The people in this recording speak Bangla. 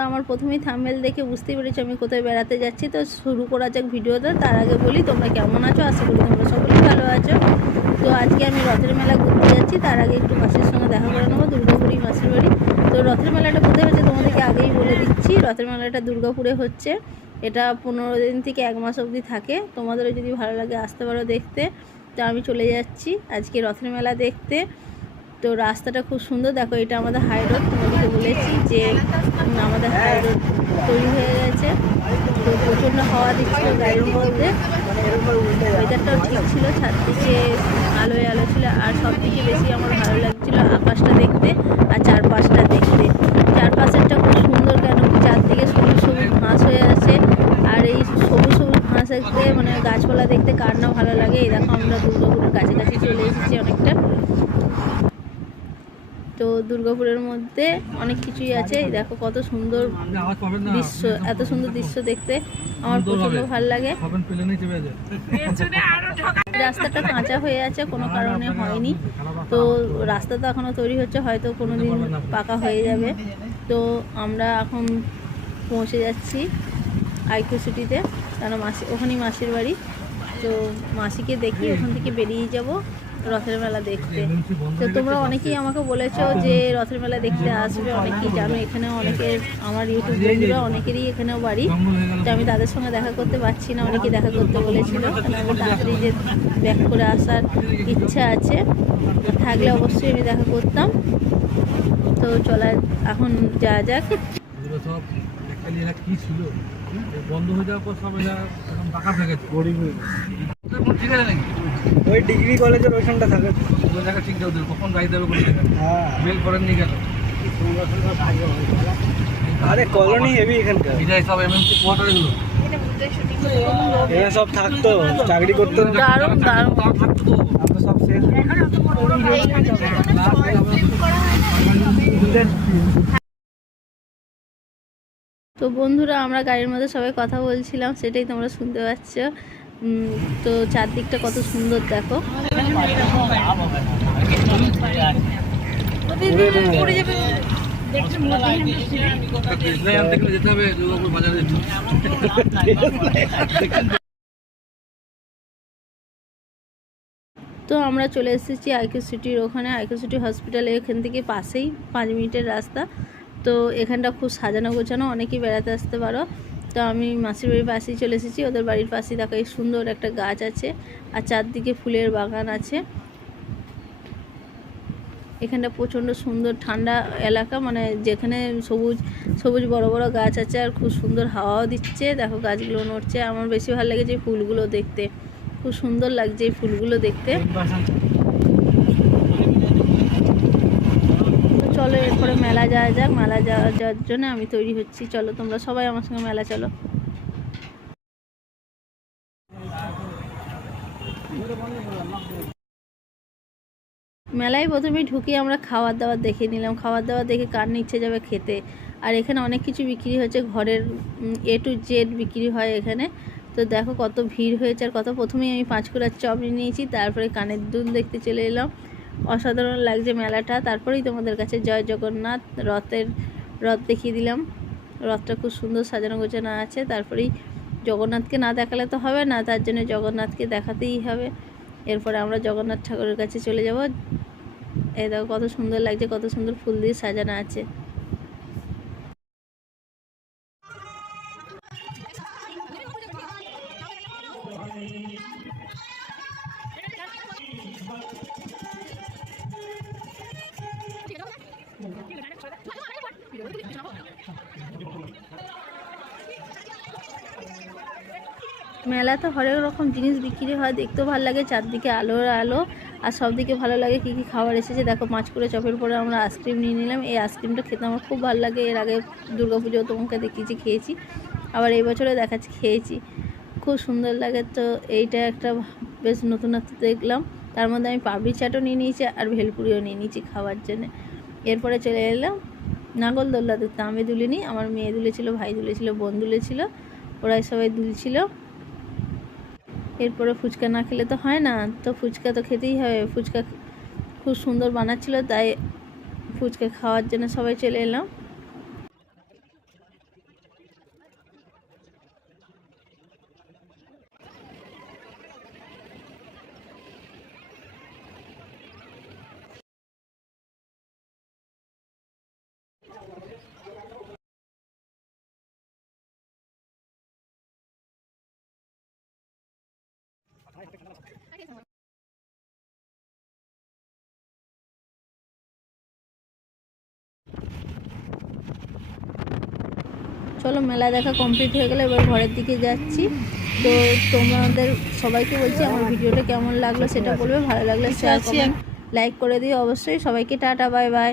তোমরা আমার প্রথমেই থাম্বনেল দেখে বুঝতেই পেরেছো আমি কোথায় বেড়াতে যাচ্ছি। তো শুরু করা যাক ভিডিওটা। তার আগে বলি তোমরা কেমন আছো, আশা করি তোমরা সকলেই ভালো আছো। তো আজকে আমি রথের মেলা ঘুরতে যাচ্ছি। তার আগে একটু মাসির সঙ্গে দেখা করে নেবো, দুর্গাপুরি মাসির বাড়ি। তো রথের মেলাটা কোথায় হচ্ছে তোমাদেরকে আগেই বলে দিচ্ছি। রথের মেলাটা দুর্গাপুরে হচ্ছে। এটা 15 দিন থেকে 1 মাস অবধি থাকে। তোমাদেরও যদি ভালো লাগে আসতে পারো দেখতে। তো আমি চলে যাচ্ছি আজকে রথের মেলা দেখতে। তো রাস্তাটা খুব সুন্দর, দেখো এটা আমাদের হাই রোড। তোমাদেরকে বলেছি যে আমাদের হাই রোড তৈরি হয়ে গেছে। তো প্রচণ্ড হাওয়া দিচ্ছিল গাড়ির মধ্যে, ওয়েদারটাও ঠিক ছিল, চারদিকে আলোয় আলো ছিল। আর সব থেকে বেশি আমার ভালো লাগছিল আকাশটা দেখতে আর চারপাশটা দেখতে। চারপাশেরটা খুব সুন্দর, কেন চারদিকে সবুজ সবুজ ঘাস হয়ে আছে। আর এই সবুজ সবুজ ঘাস দেখতে মানে গাছপালা দেখতে কার না ভালো লাগে। এই দেখো আমরা দুর্গাপুরের কাছাকাছি চলে এসেছি অনেকটা। তো দুর্গাপুরের মধ্যে অনেক কিছুই আছে। এই দেখো কত সুন্দর দৃশ্য, এত সুন্দর দৃশ্য দেখতে আমার প্রচন্ড ভালো লাগে। রাস্তাটা কাঁচা হয়ে আছে, কোনো কারণে হয়নি। তো রাস্তা তো এখনো তৈরি হচ্ছে, হয়তো কোনো দিন পাকা হয়ে যাবে। তো আমরা এখন পৌঁছে যাচ্ছি আইকিউ সিটিতে, কারণ মাসি ওখানেই মাসির বাড়ি। তো মাসিকে দেখি ওখান থেকে বেরিয়ে যাব রথের মেলা দেখতে। তো তোমরা অনেকেই আমাকে বলেছো যে রথের মেলা দেখতে আসবে, অনেকেই জানো। এখানে অনেকের আমার ইউটিউব বন্ধুরা অনেকেরই এখানেও বাড়ি। তো আমি তাদের সঙ্গে দেখা করতে পারছি না, অনেকেই দেখা করতে বলেছিল। কারণ আমি তাড়াতাড়ি যে ব্যাক করে আসার ইচ্ছা আছে, থাকলে অবশ্যই আমি দেখা করতাম। তো চলা এখন যা যাক। কি ছিল বন্ধ হয়ে যাওয়ার পর সব এখন টাকা থেকে ঠিক আছে নাকি ওই ডিগ্রি কলেজের ওইখানটা থাকে ওই জায়গা ঠিক যাও কখন গাড়ি দেবে বলে মেল করেননি কেন? আরে কলোনি হেভি এখানকার, এটাই সব এমএনসি কোয়ার্টার গুলো এরা সব থাকতো, চাকরি করতো। দারুণ দারুণ থাকতো আমরা সব শেষ। তো বন্ধুরা আমরা গাড়ির মধ্যে সবাই কথা বলছিলাম, সেটাই তোমরা শুনতে পাচ্ছ। তো চারদিকটা কত সুন্দর দেখো। তো আমরা চলে এসেছি আইকিউ সিটির ওখানে, আইকিউ সিটি হসপিটালে এখান থেকে পাশেই 5 মিনিটের রাস্তা। তো এখানটা খুব সাজানো গোছানো, অনেকেই বেড়াতে আসতে পারো। তো আমি মাসির বাড়ির পাশেই চলে এসেছি, ওদের বাড়ির পাশেই দেখো এই সুন্দর একটা গাছ আছে আর চারদিকে ফুলের বাগান আছে। এখানটা প্রচণ্ড সুন্দর ঠান্ডা এলাকা, মানে যেখানে সবুজ সবুজ বড় বড় গাছ আছে আর খুব সুন্দর হাওয়াও দিচ্ছে। দেখো গাছগুলো নড়ছে। আমার বেশি ভালো লেগেছে এই ফুলগুলো দেখতে, খুব সুন্দর লাগছে এই ফুলগুলো দেখতে। চলো এরপরে মেলা যাওয়া যাক। মেলা যাওয়ার জন্য আমি তৈরি হচ্ছি। চলো তোমরা সবাই আমার সঙ্গে মেলা চলো। মেলায় প্রথমেই ঢুকে আমরা খাবার দাবার দেখে নিলাম। খাবার দাবার দেখে কার নিচ্ছে যাবে খেতে। আর এখানে অনেক কিছু বিক্রি হচ্ছে, ঘরের A to Z বিক্রি হয় এখানে। তো দেখো কত ভিড় হয়েছে আর কত। প্রথমেই আমি 5 কুড়ার চাউমিন নিয়েছি, তারপরে কানের দুল দেখতে চলে এলাম। অসাধারণ লাগছে মেলাটা। তারপরেই তোমাদের কাছে জয় জগন্নাথ রথ দেখিয়ে দিলাম। রথটা খুব সুন্দর সাজানো গোছানো আছে। তারপরেই জগন্নাথকে না দেখালে তো হবে না, তার জন্য জগন্নাথকে দেখাতেই হবে। এরপরে আমরা জগন্নাথ ঠাকুরের কাছে চলে যাব। এই দেখো কত সুন্দর লাগছে, কত সুন্দর ফুল দিয়ে সাজানো আছে। মেলাতে হরেক রকম জিনিস বিক্রি হয়, দেখতেও ভালো লাগে। চারদিকে আলোর আলো আর সব দিকে ভালো লাগে। কী কী খাবার এসেছে দেখো। 5 করে চপের পরে আমরা আইসক্রিম নিয়ে নিলাম। এই আইসক্রিমটা খেতে আমার খুব ভালো লাগে। এর আগে দুর্গাপুজো তোমাকে দেখিয়েছি, খেয়েছি। আবার এই বছরে দেখাচ্ছি, খেয়েছি, খুব সুন্দর লাগে। তো এইটা একটা বেশ নতুনত্ব দেখলাম। তার মধ্যে আমি পাপড়ি চাটও নিয়ে নিয়েছি আর ভেলপুরিও নিয়ে নিয়েছি খাওয়ার জন্য। এরপরে চলে এলাম নাগরদোল্লা দেখতে। আমি দুলিনি, আমার মেয়ে দুলেছিল, ভাই দুলেছিল, বোন দুলেছিল, ওরাই সবাই দুলছিল। এরপরে ফুচকা না খেলে তো হয় না, তো ফুচকা তো খেতেই হবে। ফুচকা খুব সুন্দর বানাচ্ছিল, তাই ফুচকা খাওয়ার জন্য সবাই চলে এলাম। চলো মেলা দেখা কমপ্লিট হয়ে গেলে এবার ঘরের দিকে যাচ্ছি। তো তোমাদের সবাইকে বলছি আমার ভিডিওটা কেমন লাগলো সেটা বলবে, ভালো লাগলে শেয়ার কমেন্ট লাইক করে দিও অবশ্যই। সবাইকে টাটা, বাই বাই।